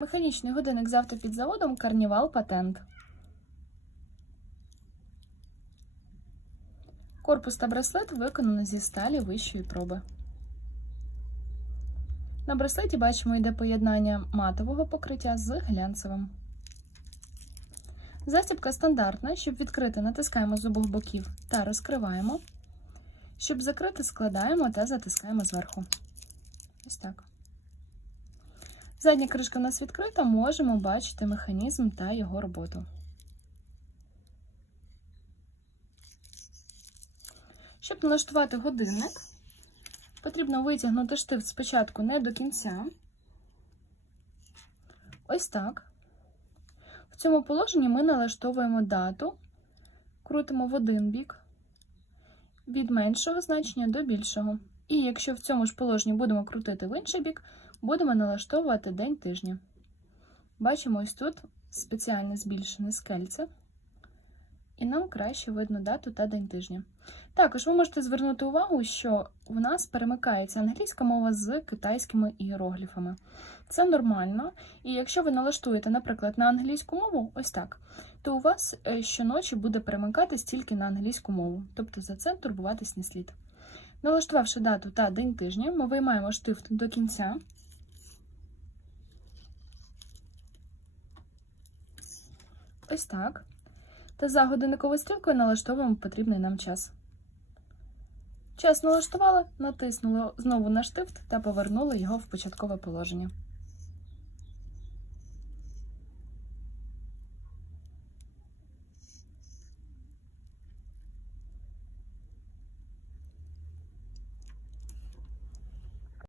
Механічний годинник з автопідзаводом Карнівал Патент. Корпус та браслет виконано зі сталі вищої проби. На браслеті бачимо йде поєднання матового покриття з глянцевим. Застібка стандартна. Щоб відкрити, натискаємо з обох боків та розкриваємо. Щоб закрити, складаємо та затискаємо зверху. Ось так. Задня кришка у нас відкрита, можемо бачити механізм та його роботу. Щоб налаштувати годинник, потрібно витягнути штифт спочатку не до кінця. Ось так. В цьому положенні ми налаштовуємо дату, крутимо в один бік від меншого значення до більшого. І якщо в цьому ж положенні будемо крутити в інший бік, будемо налаштовувати день тижня. Бачимо ось тут спеціальне збільшене скельце, і нам краще видно дату та день тижня. Також ви можете звернути увагу, що в нас перемикається англійська мова з китайськими іерогліфами. Це нормально, і якщо ви налаштуєте, наприклад, на англійську мову, ось так, то у вас е, щоночі буде перемикатись тільки на англійську мову, тобто за це турбуватись не слід. Налаштувавши дату та день тижня, ми виймаємо штифт до кінця. Ось так. Та за годинниковою стрілкою налаштовуємо потрібний нам час. Час налаштували, натиснули знову на штифт та повернули його в початкове положення.